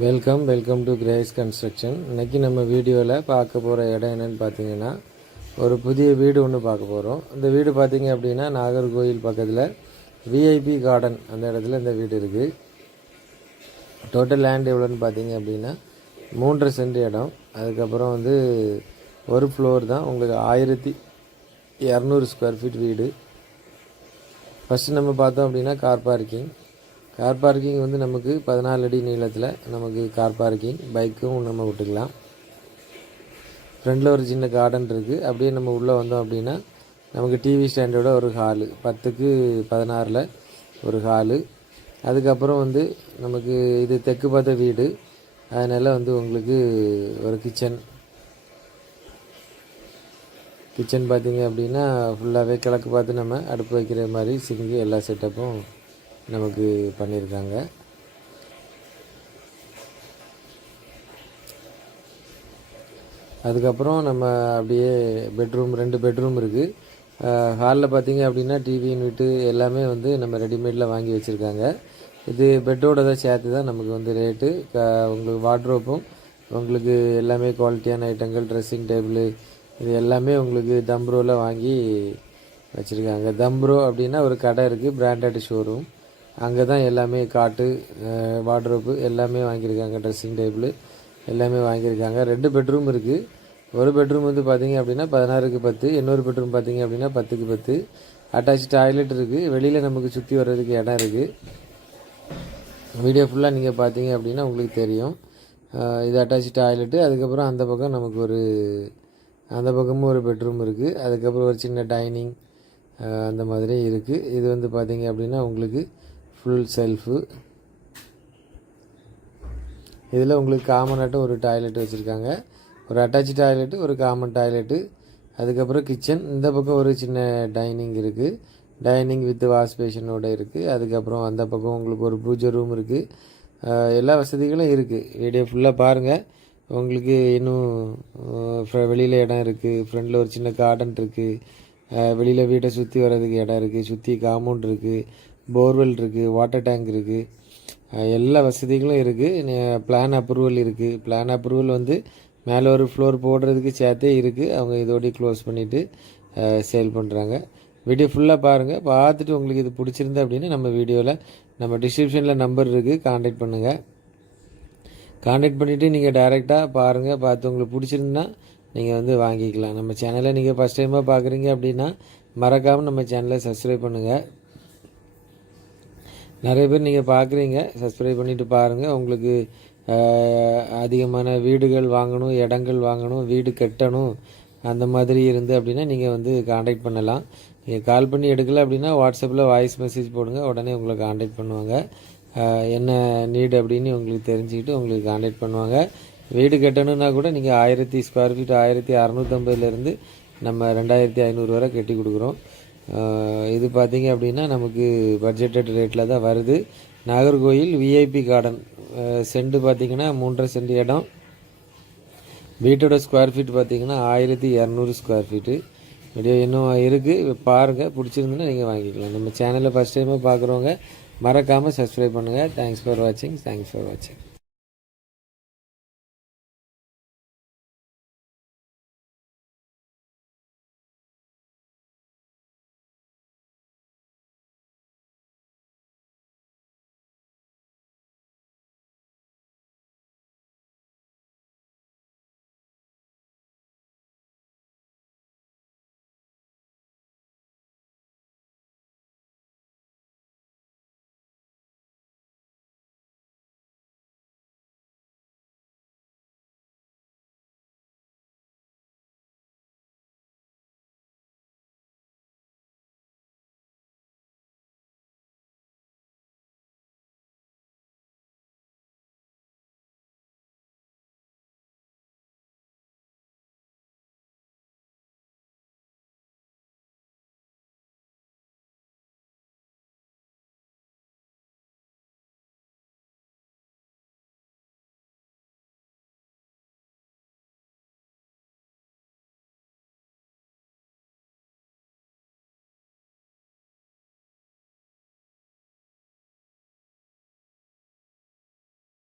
Welcome welcome to Grace construction இன்னைக்கு நம்ம வீடியோவில் பார்க்க போகிற இடம் என்னென்னு பார்த்தீங்கன்னா ஒரு புதிய வீடு ஒன்று பார்க்க போகிறோம் இந்த வீடு பார்த்தீங்க அப்படின்னா நாகர்கோயில் பக்கத்தில் விஐபி கார்டன் அந்த இடத்துல இந்த வீடு இருக்குது டோட்டல் லேண்ட் எவ்வளோன்னு பார்த்தீங்க அப்படின்னா மூன்றரை சென்ட் இடம். அதுக்கப்புறம் வந்து ஒரு ஃப்ளோர் தான் உங்களுக்கு ஆயிரத்தி இரநூறு ஸ்கொயர் ஃபீட் வீடு. ஃபஸ்ட்டு நம்ம பார்த்தோம் அப்படின்னா கார் பார்க்கிங் கார் பார்க்கிங் வந்து நமக்கு பதினாலு அடி நீளத்தில் நமக்கு கார் பார்க்கிங் பைக்கும் நம்ம விட்டுக்கலாம். ஃப்ரண்டில் ஒரு சின்ன கார்டன் இருக்குது அப்படியே நம்ம உள்ளே வந்தோம் அப்படின்னா நமக்கு டிவி ஸ்டாண்டோட ஒரு ஹாலு பத்துக்கு பதினாறில் ஒரு ஹாலு அதுக்கப்புறம் வந்து நமக்கு இது தெற்கு பார்த்த வீடு. அதனால் வந்து உங்களுக்கு ஒரு கிச்சன் கிச்சன் பார்த்தீங்க அப்படின்னா ஃபுல்லாகவே கிழக்கு பார்த்து நம்ம அடுப்பு வைக்கிற மாதிரி சிங்கு எல்லா செட்டப்பும் நமக்கு பண்ணியிருக்காங்க அதுக்கப்புறம் நம்ம அப்படியே பெட்ரூம் ரெண்டு பெட்ரூம் இருக்குது ஹாலில் பார்த்தீங்க அப்படின்னா டிவி யூனிட்டு எல்லாமே வந்து நம்ம ரெடிமேடில் வாங்கி வச்சுருக்காங்க. இது பெட்டோட தான் சேர்த்து தான் நமக்கு வந்து ரேட்டு க உங்களுக்கு வார்ட்ரோப்பும் உங்களுக்கு எல்லாமே குவாலிட்டியான ஐட்டங்கள் ட்ரெஸ்ஸிங் டேபிள் இது எல்லாமே உங்களுக்கு தம்ப்ரோவில் வாங்கி வச்சுருக்காங்க. தம்ப்ரோ அப்படின்னா ஒரு கடை இருக்குது பிராண்டட் ஷோரூம் அங்கே தான் எல்லாமே காட்டு வார்ட்ரோப்பு எல்லாமே வாங்கியிருக்காங்க ட்ரெஸ்ஸிங் டேபிள் எல்லாமே வாங்கியிருக்காங்க. ரெண்டு பெட்ரூம் இருக்குது ஒரு பெட்ரூம் வந்து பார்த்தீங்க அப்படின்னா பதினாறுக்கு பத்து இன்னொரு பெட்ரூம் பார்த்தீங்க அப்படின்னா பத்துக்கு பத்து. அட்டாச் டாய்லெட் இருக்குது வெளியில் நமக்கு சுற்றி வர்றதுக்கு இடம் இருக்குது வீடியோ ஃபுல்லாக நீங்கள் பார்த்தீங்க அப்படின்னா உங்களுக்கு தெரியும். இது அட்டாச் டாய்லெட்டு அதுக்கப்புறம் அந்த பக்கம் நமக்கு ஒரு அந்த பக்கமும் ஒரு பெட்ரூம் இருக்குது அதுக்கப்புறம் ஒரு சின்ன டைனிங் அந்த மாதிரி இருக்குது இது வந்து பார்த்தீங்க அப்படின்னா உங்களுக்கு ஃபுல் செல்ஃபு இதில் உங்களுக்கு காமனாட்டும் ஒரு டாய்லெட் வச்சுருக்காங்க. ஒரு அட்டாச் டாய்லெட்டு ஒரு காமன் டாய்லெட்டு அதுக்கப்புறம் கிச்சன் இந்த பக்கம் ஒரு சின்ன டைனிங் இருக்குது டைனிங் வித் வாஷ் பேஷனோட இருக்குது அதுக்கப்புறம் அந்த பக்கம் உங்களுக்கு ஒரு பூஜை ரூம் இருக்குது எல்லா வசதிகளும் இருக்குது வீடியோ ஃபுல்லாக பாருங்கள் உங்களுக்கு இன்னும் வெளியில் இடம் இருக்குது ஃப்ரண்டில் ஒரு சின்ன கார்டன் இருக்குது வெளியில் வீட்டை சுற்றி வர்றதுக்கு இடம் இருக்குது சுற்றி காம்பவுண்ட் இருக்குது போர்வெல் இருக்குது வாட்டர் டேங்க் இருக்குது எல்லா வசதிகளும் இருக்குது பிளான் அப்ரூவல் இருக்குது பிளான் அப்ரூவல் வந்து மேலே ஒரு ஃப்ளோர் போடுறதுக்கு சேர்த்தே இருக்குது அவங்க இதோடய க்ளோஸ் பண்ணிவிட்டு சேல் பண்ணுறாங்க வீடியோ ஃபுல்லாக பாருங்கள் பார்த்துட்டு உங்களுக்கு இது பிடிச்சிருந்து அப்படின்னா நம்ம வீடியோவில் நம்ம டிஸ்கிரிப்ஷனில் நம்பர் இருக்குது காண்டாக்ட் பண்ணுங்கள் காண்டாக்ட் பண்ணிவிட்டு நீங்கள் டைரெக்டாக பாருங்கள் பார்த்து உங்களுக்கு பிடிச்சிருந்துன்னா நீங்கள் வந்து வாங்கிக்கலாம். நம்ம சேனலை நீங்கள் ஃபஸ்ட் டைமாக பார்க்குறீங்க அப்படின்னா மறக்காமல் நம்ம சேனலை சப்ஸ்கிரைப் பண்ணுங்கள் நிறைய பேர் நீங்கள் பார்க்குறீங்க சப்ஸ்கிரைப் பண்ணிவிட்டு பாருங்கள் உங்களுக்கு அதிகமான வீடுகள் வாங்கணும் இடங்கள் வாங்கணும் வீடு கட்டணும் அந்த மாதிரி இருந்து அப்படின்னா நீங்கள் வந்து காண்டாக்ட் பண்ணலாம். நீங்கள் கால் பண்ணி எடுக்கல அப்படின்னா வாட்ஸ்அப்பில் வாய்ஸ் மெசேஜ் போடுங்க உடனே உங்களை காண்டாக்ட் பண்ணுவாங்க. என்ன நீடு அப்படின்னு உங்களுக்கு தெரிஞ்சுக்கிட்டு உங்களுக்கு காண்டாக்ட் பண்ணுவாங்க. வீடு கட்டணுன்னா கூட நீங்கள் ஆயிரத்தி ஸ்கொயர் ஃபீட் ஆயிரத்தி அறநூற்றம்பதுலேருந்து நம்ம ரெண்டாயிரத்தி ஐநூறு வரை கட்டி கொடுக்குறோம். இது பார்த்திங்க அப்படின்னா நமக்கு பட்ஜெட்டட் ரேட்டில் தான் வருது. நாகர்கோயில் விஐபி கார்டன் செண்டு பார்த்தீங்கன்னா மூன்றரை சென்ட் இடம். வீட்டோட ஸ்கொயர் ஃபீட் பார்த்தீங்கன்னா ஆயிரத்தி இரநூறு ஸ்கொயர் ஃபீட்டு வீடியோ இன்னும் இருக்குது பாருங்கள் பிடிச்சிருந்துன்னா நீங்கள் வாங்கிக்கலாம். நம்ம சேனலில் ஃபஸ்ட் டைமாக பார்க்குறவங்க மறக்காமல் சப்ஸ்கிரைப் பண்ணுங்கள் தேங்க்ஸ் ஃபார் வாட்சிங் தேங்க்ஸ் ஃபார் வாட்சிங்